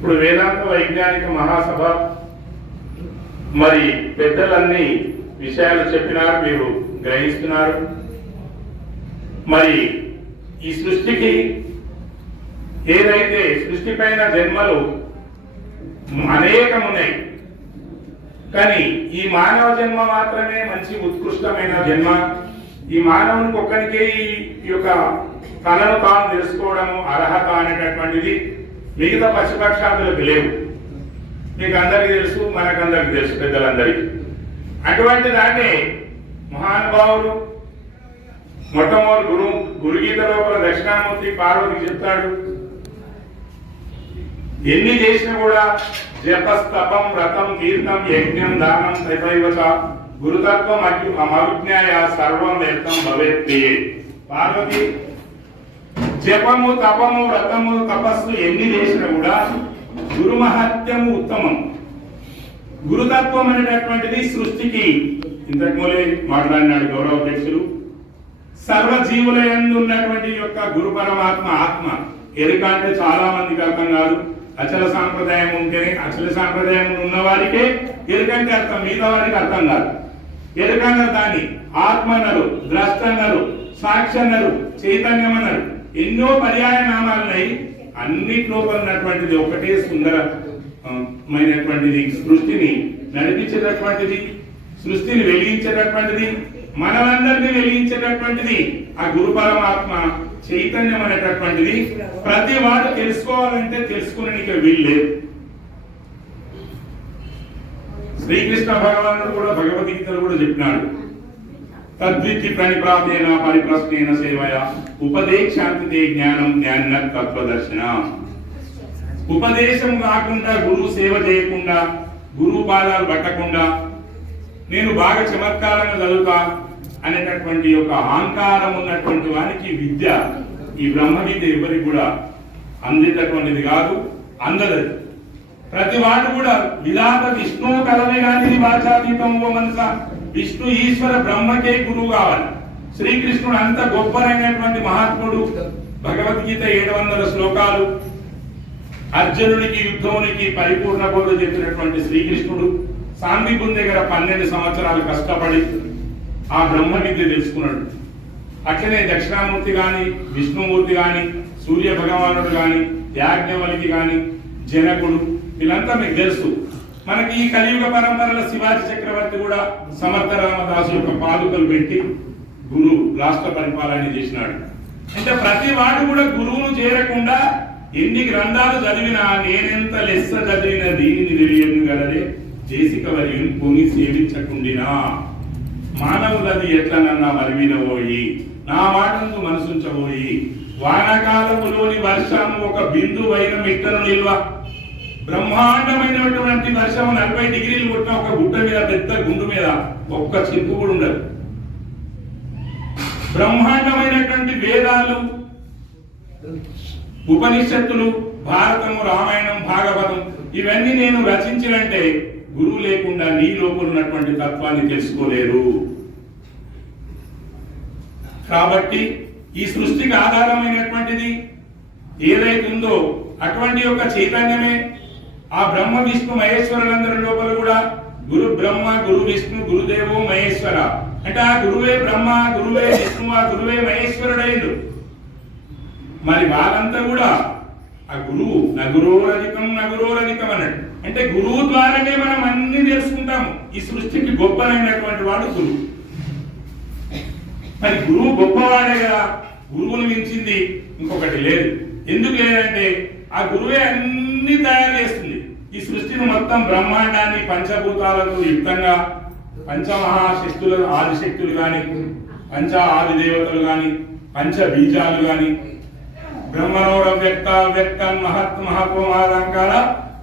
ఇప్పుడు వేదాంత వైజ్ఞానిక మహాసభ మరి పెద్దలన్నీ విషయాలు చెప్పినారు, మీరు గ్రహిస్తున్నారు. మరి ఈ సృష్టికి ఏదైతే సృష్టి పైన జన్మలు అనేకమున్నాయి, కానీ ఈ మానవ జన్మ మాత్రమే మంచి ఉత్కృష్టమైన జన్మ. ఈ మానవునికి ఒక్కరికే ఈ యొక్క తనను తాను తెలుసుకోవడము అర్హత అనేటటువంటిది మిగతా పశుపక్షాదులకు లేవు. మీకు అందరికీ తెలుసు, మనకందరికి తెలుసు, పెద్దలందరికీ. అటువంటి దాన్ని మహానుభావులు మొట్టమొదటి గురుగీత లోపల దక్షిణామూర్తి పార్వతికి చెప్తాడు, ఎన్ని చేసినా కూడా జపస్తపం వ్రతం తీర్థం యజ్ఞం దానం తథైవచ గురుతత్వం అమవిజ్ఞాయ సర్వం వ్యర్థం భవేత్యే. పార్వతి, జపము తపము వ్రతము తపస్సు ఎన్ని చేసినా కూడా గురు మహత్యము ఉత్తమం. గురుతత్వం అనేటటువంటిది సృష్టికి ఇంతకు మూలే మాట్లాడినాడు గౌరవాధ్యక్షులు. సర్వజీవుల యందు ఉన్నటువంటి యొక్క గురు పరమాత్మ ఆత్మ ఎరుక అంటే చాలా మందికి అర్థం కాదు. అచల సాంప్రదాయం ఉంటేనే, అచల సాంప్రదాయం ఉన్న వారికే ఎరుకంటే అర్థం, మిగతా వారికి అర్థం కాదు. ఎరుకన్న దాన్ని ఆత్మ అన్నారు, ద్రష్ట అన్నారు, సాక్షి అన్నారు, చైతన్యం అన్నారు, ఎన్నో పర్యాయ నామాలున్నాయి. అన్నిట్లో ఉన్నటువంటిది ఒకటే సుందరమైనటువంటిది, సృష్టిని నడిపించేటటువంటిది, సృష్టిని వెలిగించేటటువంటిది, మనమందరినీ వెలిగించేటటువంటిది ఆ గురు పరమాత్మ చైతన్యం అనేటటువంటిది. ప్రతి వాడు తెలుసుకోవాలంటే తెలుసుకునే వీల్లేదు. శ్రీకృష్ణ భగవానుడు కూడా భగవద్గీతలో కూడా చెప్పినాడు, తద్విద్ధి ప్రణిప్రాతేన పరిప్రశ్నేన సేవయ ఉపదేశాంతితే జ్ఞానం జ్ఞాన తత్వదర్శన. ఉపదేశం కాకుండా, గురువు సేవ చేయకుండా, గురువు పాదాలు పట్టకుండా నేను బాగా చమత్కారంగా చదువుతా అనేటటువంటి ఒక అహంకారం ఉన్నటువంటి వానికి విద్య, ఈ బ్రహ్మ విద్య ఎవరికి కూడా అందేటటువంటిది కాదు, అందదు. ప్రతి వాడు కూడా విధాత విష్ణువు కలవే కానీ వాచాతీతం ఓ మనస, విష్ణు ఈశ్వర బ్రహ్మకే గురువు కావాలి. శ్రీకృష్ణుడు అంత గొప్పనైనటువంటి మహాత్ముడు. భగవద్గీత 700 శ్లోకాలు, అర్జునునికి యుద్ధమునికి పరిపూర్ణ బోధ చెప్పినటువంటి శ్రీకృష్ణుడు సాందీపుని దగ్గర 12 సంవత్సరాలు కష్టపడి ఆ బ్రహ్మ విద్య తెలుసుకున్నాడు. అట్లనే దక్షిణామూర్తి గాని, విష్ణుమూర్తి గాని, సూర్య భగవానుడు గాని, యాజ్ఞవల్కి గాని, జనకుడు, వీళ్ళంతా మీకు తెలుసు. మనకి ఈ కలియుగ పరంపరలో శివాజీ చక్రవర్తి కూడా సమర్థ రామదాసు యొక్క పాదుకలు పెట్టి గురు రాష్ట్ర పరిపాలన చేసినాడు. అంటే ప్రతి వాడు కూడా గురువును చేరకుండా ఎన్ని గ్రంథాలు చదివినా, నేనెంత లెస్స చదివిన దీనిని తెలియగలదే దేశిక వర్యం కొని సేవించకుండినా మానవులది ఎట్లనన్నా మరివినబోయి నా మాటందు మనసుంచబోయి వానకాలములోని వర్షము ఒక బిందువైన మిట్టను నిల్వ. బ్రహ్మాండమైనటువంటి వర్షము 40 డిగ్రీలు కొట్టిన ఒక గుట్ట మీద, పెద్ద గుండు మీద ఒక్క చిప్పు కూడా ఉండదు. బ్రహ్మాండమైనటువంటి వేదాలు, ఉపనిషత్తులు, భారతము, రామాయణం, భాగవతం ఇవన్నీ నేను రచించినంటే గురువు లేకుండా నీ లోపల ఉన్నటువంటి తత్వాన్ని తెలుసుకోలేరు. కాబట్టి ఈ సృష్టికి ఆధారమైనటువంటిది ఏదైతే ఉందో అటువంటి యొక్క చైతన్యమే ఆ బ్రహ్మ విష్ణు మహేశ్వరులందరి లోపల కూడా గురు బ్రహ్మ, గురు విష్ణు, గురుదేవో మహేశ్వర. అంటే ఆ గురువే బ్రహ్మ, గురువే విష్ణు, ఆ గురువే మహేశ్వరుడైండు. మరి వాళ్ళంతా కూడా ఆ గురువు నగురోరధికం అన్నాడు. అంటే గురువు ద్వారానే మనం అన్ని తెలుసుకుంటాము. ఈ సృష్టికి గొప్పనైనటువంటి వాడు గురువు. మరి గురువు గొప్పవాడే కదా, గురువును మించింది ఇంకొకటి లేదు. ఎందుకు లేదంటే ఆ గురువే అన్ని తయారు చేస్తుంది. ఈ సృష్టిని మొత్తం బ్రహ్మాండాన్ని పంచభూతాలతో యుక్తంగా పంచమహాశక్తులు, ఆదిశక్తులు గాని, పంచ ఆది దేవతలు గాని, పంచ బీజాలు గాని, బ్రహ్మనోడ వ్యక్త వ్యక్తం మహత్ మహాత్మ మహాదంకార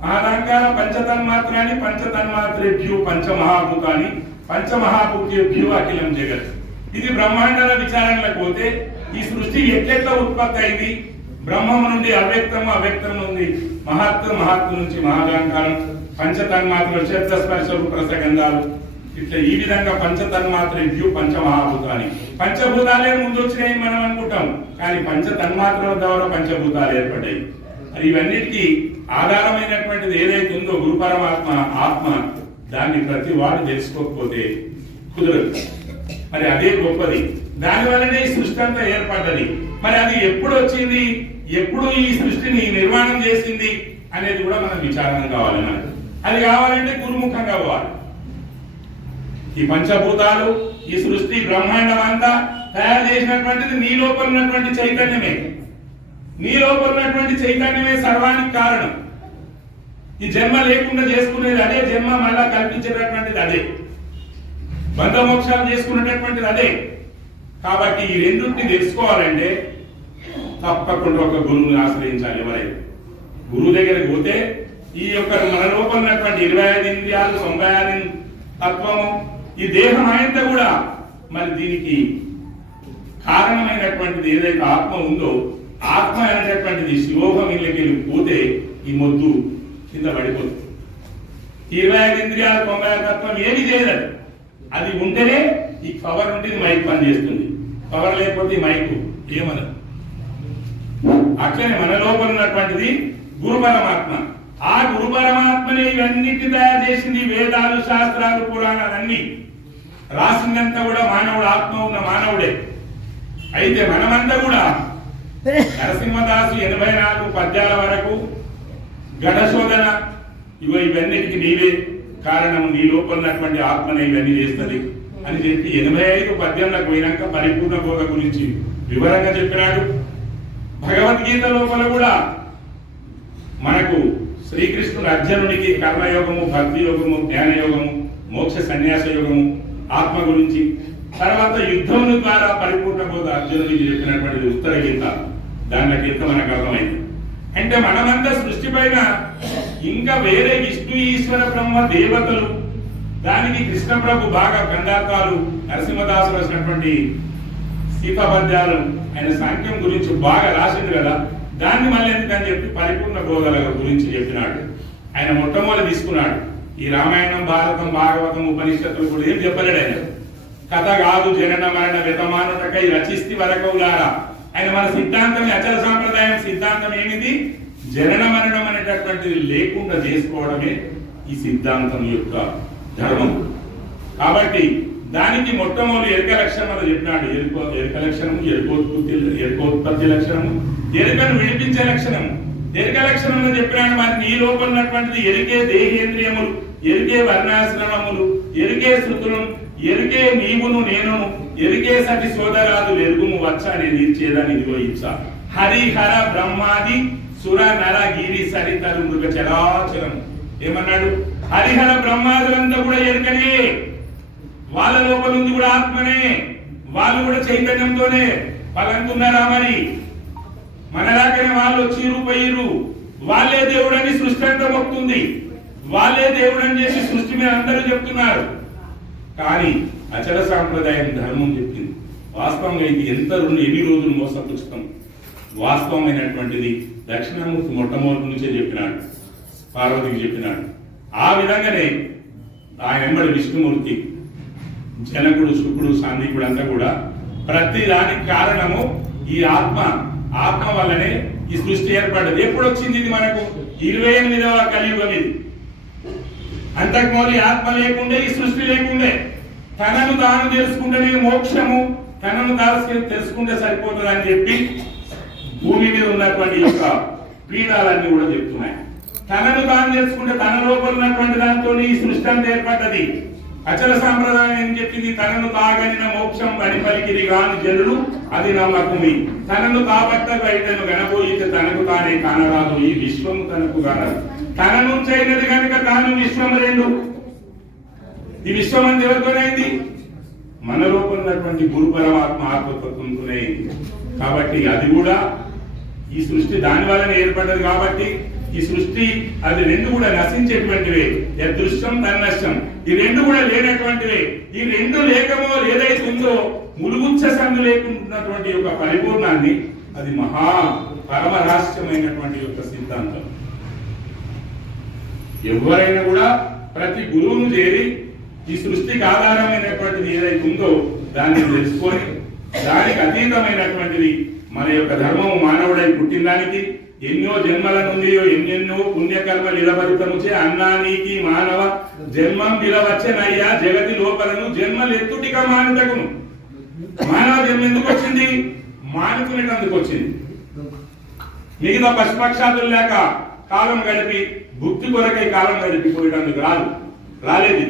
మహాదంకార పంచతన్మాత్రాన్ని పంచతన్మాత్రేభ్యో పంచమహాభూతాన్ని పంచమహాభూతేభ్యో అఖిలం జగత్. ఇది బ్రహ్మాండాల విచారణలకు పోతే ఈ సృష్టి ఎట్లెట్లా ఉత్పత్తి అయింది, బ్రహ్మం నుండి అవ్యక్తము, అవ్యక్తం నుండి మహాత్మ నుంచి మహాదంకారం, పంచతన్మాత్రలు శబ్దస్పర్శ రసగంధాలు, ఇట్లా ఈ విధంగా పంచతన్మాత్రేభ్యో పంచమహాభూతాన్ని. పంచభూతాలే ముందు వచ్చినాయి మనం అనుకుంటాం, కానీ పంచతన్మాత్రల ద్వారా పంచభూతాలు ఏర్పడ్డాయి. మరి ఇవన్నిటికీ ఆధారమైనటువంటిది ఏదైతే ఉందో గురు పరమాత్మ ఆత్మ, దాన్ని ప్రతి వాడు తెలుసుకోకపోతే కుదరదు. మరి అదే గొప్పది, దానివల్లనే ఈ సృష్టి అంతా ఏర్పడ్డది. మరి అది ఎప్పుడు వచ్చింది, ఎప్పుడు ఈ సృష్టిని నిర్మాణం చేసింది అనేది కూడా మనం విచారణ కావాలి. మనకు అది కావాలంటే గురుముఖంగా పోవాలి. ఈ పంచభూతాలు, ఈ సృష్టి బ్రహ్మాండం అంతా తయారు చేసినటువంటిది నీ లోపల ఉన్నటువంటి చైతన్యమే. నీ లోపల ఉన్నటువంటి చైతన్యమే సర్వానికి కారణం. ఈ జన్మ లేకుండా చేసుకునేది అదే, జన్మ మళ్ళా కల్పించేటటువంటిది అదే, బంధమోక్షాలు చేసుకునేటటువంటిది అదే. కాబట్టి ఈ రెండింటిని తెలుసుకోవాలంటే తప్పకుండా ఒక గురువుని ఆశ్రయించాలి. ఎవరైనా గురువు దగ్గరికి పోతే ఈ యొక్క మన లోపల ఉన్నటువంటి 25 ఇంద్రియాలు, 96 తత్వము, ఈ దేహం అంతా కూడా మరి దీనికి కారణమైనటువంటిది ఏదైతే ఆత్మ ఉందో, ఆత్మ అనేటటువంటిది శివోహం ఇళ్ళకి పోతే ఈ మొద్దు కింద పడిపోతుంది. 25 ఇంద్రియాలు, 96 తత్వం ఏమి చేయదు. అది ఉంటేనే ఈ పవర్ ఉంటుంది, మైక్ పనిచేస్తుంది. పవర్ లేకపోతే మైకు ఏమనదు. అట్లనే మన లోపల ఉన్నటువంటిది గురు పరమాత్మ. ఆ గురు పరమాత్మని ఇవన్నిటి తయారు చేసింది. వేదాలు, శాస్త్రాలు, పురాణాలన్నీ రాసిందంతా కూడా మానవుడు, ఆత్మ ఉన్న మానవుడే. అయితే మనమంతా కూడా నరసింహదాసు 84 పద్యాల వరకు ఘటశోధన, ఇవన్నిటికి నీవే కారణము, నీ లోపల ఉన్నటువంటి ఆత్మనే ఇవన్నీ చేస్తుంది అని చెప్పి 85 పద్యంలకు పోయినాక పరిపూర్ణ బోధ గురించి వివరంగా చెప్పినాడు. భగవద్గీత లోపల కూడా మనకు శ్రీకృష్ణుడు అర్జునుడికి కర్మయోగము, భక్తి యోగము, జ్ఞానయోగము, మోక్ష సన్యాస యోగము, ఆత్మ గురించి, తర్వాత యుద్ధముల ద్వారా పరిపూర్ణ బోధ అర్జునుడికి చెప్పినటువంటి ఉత్తర గీత, దాని గీత మనకు అర్థమైంది. అంటే మనమంతా సృష్టి పైన ఇంకా వేరే విష్ణు, ఈశ్వర, బ్రహ్మ, దేవతలు, దానికి కృష్ణ ప్రభు బాగా గంధార్థాలు, నరసింహదాసు రాసినటువంటి సీతాపద్యాలు, ఆయన సాంఖ్యం గురించి బాగా రాసింది కదా, దాన్ని మళ్ళీ ఎందుకని చెప్పి పరిపూర్ణ బోధల గురించి చెప్పినాడు. ఆయన మొట్టమొదటి తీసుకున్నాడు. ఈ రామాయణం, భారతం, భాగవతం, ఉపనిషత్తులు కూడా ఏం చెప్పలేడు ఆయన. కథ కాదు జనన మరణ వితమానుటకై రచిస్తి వరకవులారా. ఆయన మన సిద్ధాంతం, అచల సాంప్రదాయం సిద్ధాంతం ఏమిది? జనన మరణం అనేటటువంటిది లేకుండా చేసుకోవడమే ఈ సిద్ధాంతం యొక్క ధర్మం. కాబట్టి దానికి మొట్టమొదటి ఎరుక లక్షణం అని చెప్పినాడు. ఎరుక లక్షణము, ఎరుకోత్పత్తి లక్షణము, ఎరుకను విడిపించే లక్షణము. ఎరుక లక్షణం అని చెప్పినాడు. మరి నీ లోపల ఉన్నటువంటిది ఎరుకే దేహేంద్రియములు, ఎరుకే వర్ణాశ్రమములు, ఎరుకే శృతులను, ఎరుకే నీవును నేనును, ఎరుకే సటి సోదరాదు ఎరుగుము వచ్చ అని తీర్చేదని ఇదిగో ఇచ్చా. హరిహర బ్రహ్మాది సుర నర గిరి సరితరు మృగ చరాచరం. ఏమన్నాడు? హరిహర బ్రహ్మాదులంతా కూడా ఎరుకనే, వాళ్ళ లోపల ఉంది కూడా ఆత్మనే, వాళ్ళు కూడా చైతన్యంతోనే పలంకున్నారా? మరి మనలాగనే వాళ్ళు వచ్చిరు పోయిరు, వాళ్ళే దేవుడని సృష్టి అంతా మొక్కుతుంది, వాళ్ళే దేవుడని చెప్పి సృష్టి మీద అందరూ చెప్తున్నారు. కానీ అచల సాంప్రదాయం ధర్మం చెప్పింది వాస్తవంగా ఇది ఎన్ని రోజులు మోసపుచ్చుతాం. వాస్తవమైనటువంటిది దక్షిణామూర్తి మొట్టమొదటి నుంచే చెప్పినాడు, పార్వతికి చెప్పినాడు. ఆ విధంగానే ఆయన వెంబడి విష్ణుమూర్తి, జనకుడు, శుకుడు, సాందీకుడు అంతా కూడా ప్రతి దానికి కారణము ఈ ఆత్మ. ఆత్మ వల్లనే ఈ సృష్టి ఏర్పడ్డది. ఎప్పుడు వచ్చింది ఇది? మనకు 28వ కలియుగం ఇది. అంతకుమూలి ఆత్మ లేకుండే ఈ సృష్టి లేకుండే. తనను తాను తెలుసుకుంటేనే మోక్షము, తనను తాను తెలుసుకుంటే సరిపోతుంది అని చెప్పి భూమి మీద ఉన్నటువంటి యొక్క పీఠాలన్నీ కూడా చెప్తున్నాయి. తనను తాను తెలుసుకుంటే తన లోపల ఉన్నటువంటి దాంతో ఈ సృష్టి అంతా ఏర్పడ్డది. అచల సాంప్రదాయం ఏం చెప్పింది? తనను తాగనిన మోక్షం అని పలికిది గాని జనులు అది నమ్మకమి. తనను కాబట్ట బయటను గనబోయితే తనకు తానే కానరాదు, ఈ విశ్వము తనకు కానరాదు. తన నుంచి అయినది కనుక తాను విశ్వం రెండు. ఈ విశ్వం అంత ఎవరితోనైంది? మన లోపల ఉన్నటువంటి గురు పరమాత్మ ఆత్మతత్వంతోనే అయింది. కాబట్టి అది కూడా ఈ సృష్టి దాని వల్లనే ఏర్పడ్డది. కాబట్టి ఈ సృష్టి అది రెండు కూడా నశించేటువంటివే. దృశ్యం తన్నశ్యం, ఈ రెండు కూడా లేనటువంటివే. ఈ రెండు లేకమో ఏదైతే ఉందో ములుగుచ్చ సందు లేకున్నటువంటి యొక్క పరిపూర్ణాన్ని, అది మహా పరమ రహస్యమైనటువంటి యొక్క సిద్ధాంతం. ఎవరైనా కూడా ప్రతి గురువును చేరి ఈ సృష్టికి ఆధారమైనటువంటిది ఏదైతే ఉందో దాన్ని తెలుసుకొని దానికి అతీతమైనటువంటిది మన యొక్క ధర్మము, మానవుడై పుట్టిన దానికి ఎన్నో జన్మల నుండి ఎన్నెన్నో పుణ్యకర్మలు ఇలవరితముచే అన్నానికి మానవ జన్మం విలవచ్చనయ్యా జగతి లోపలను జన్మలు ఎత్తుటిగా మానుటకును. మానవ జన్మ ఎందుకు వచ్చింది? మానుకునేటందుకు వచ్చింది. మిగతా పశుపక్షాదులు లేక కాలం గడిపి భుక్తి కొరకై కాలం గడిపిపోయేటందుకు రాలేదు.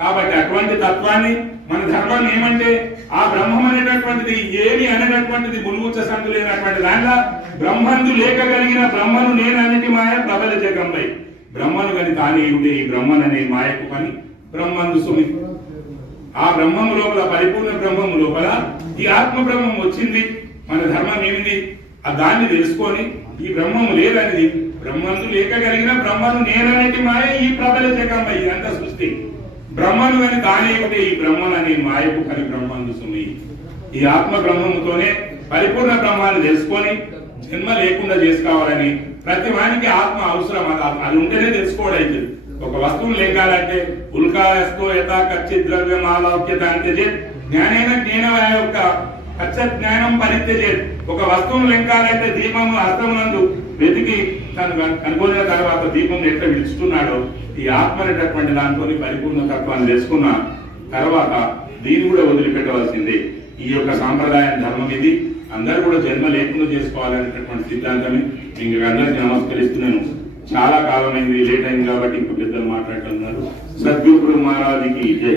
కాబట్టి అటువంటి తత్వాన్ని మన ధర్మాన్ని ఏమంటే ఆ బ్రహ్మం అనేటటువంటిది ఏమి అనేటటువంటిది మునుగుచ్చ సంతు లేనటువంటి దాంట్లో బ్రహ్మందు లేక కలిగిన బ్రహ్మను నేను అన్నిటి మాయ ప్రబల జగంపై బ్రహ్మను గని తానే ఉండే ఈ బ్రహ్మన్ అనే మాయకు పని బ్రహ్మందు సుమి. ఆ బ్రహ్మము లోపల పరిపూర్ణ బ్రహ్మము లోపల ఈ ఆత్మ బ్రహ్మం వచ్చింది. మన ధర్మం ఏమిది? ఆ దాన్ని తెలుసుకొని ఈ బ్రహ్మము లేదనేది బ్రహ్మందు లేక కలిగిన బ్రహ్మను నేననేటి మాయ ఈ ప్రబల జగంపై ఇదంతా సృష్టి. బ్రహ్మను అని తానే ఉంటే ఈ బ్రహ్మన్ అనే మాయకు పని బ్రహ్మందు సుమి. ఈ ఆత్మ బ్రహ్మముతోనే పరిపూర్ణ బ్రహ్మాన్ని తెలుసుకొని జన్మ లేకుండా చేసుకోవాలని ప్రతి వానికి ఆత్మ అవసరం. అది ఉంటేనే తెలుసుకోవడం అవుతుంది. ఒక వస్తువును లేకాలంటే ఉల్కాయస్తో యథా కచ్చిత్ ద్రవ్యం ఆలోక్యత అంటే జ్ఞానైన జ్ఞాన యొక్క కచ్చ జ్ఞానం పరిత్యజేత్. ఒక వస్తువును లెంకాలంటే దీపము హస్తమునందు వెతికి తను కనుగొన్న తర్వాత దీపం ఎట్లా విడుచుతున్నాడో ఈ ఆత్మ అనేటటువంటి దాంతో పరిపూర్ణ తత్వాన్ని తెలుసుకున్న తర్వాత దీన్ని కూడా వదిలిపెట్టవలసిందే. ఈ యొక్క సాంప్రదాయం ధర్మం ఇది. అందరూ కూడా జన్మ లేకుండా చేసుకోవాలనేటటువంటి సిద్ధాంతమే. ఇంక అందరికీ నమస్కరిస్తున్నాను. చాలా కాలం అయింది, లేట్ అయింది కాబట్టి ఇంక పెద్దలు మాట్లాడుతున్నారు. సద్గురు మహారాజుకి జై.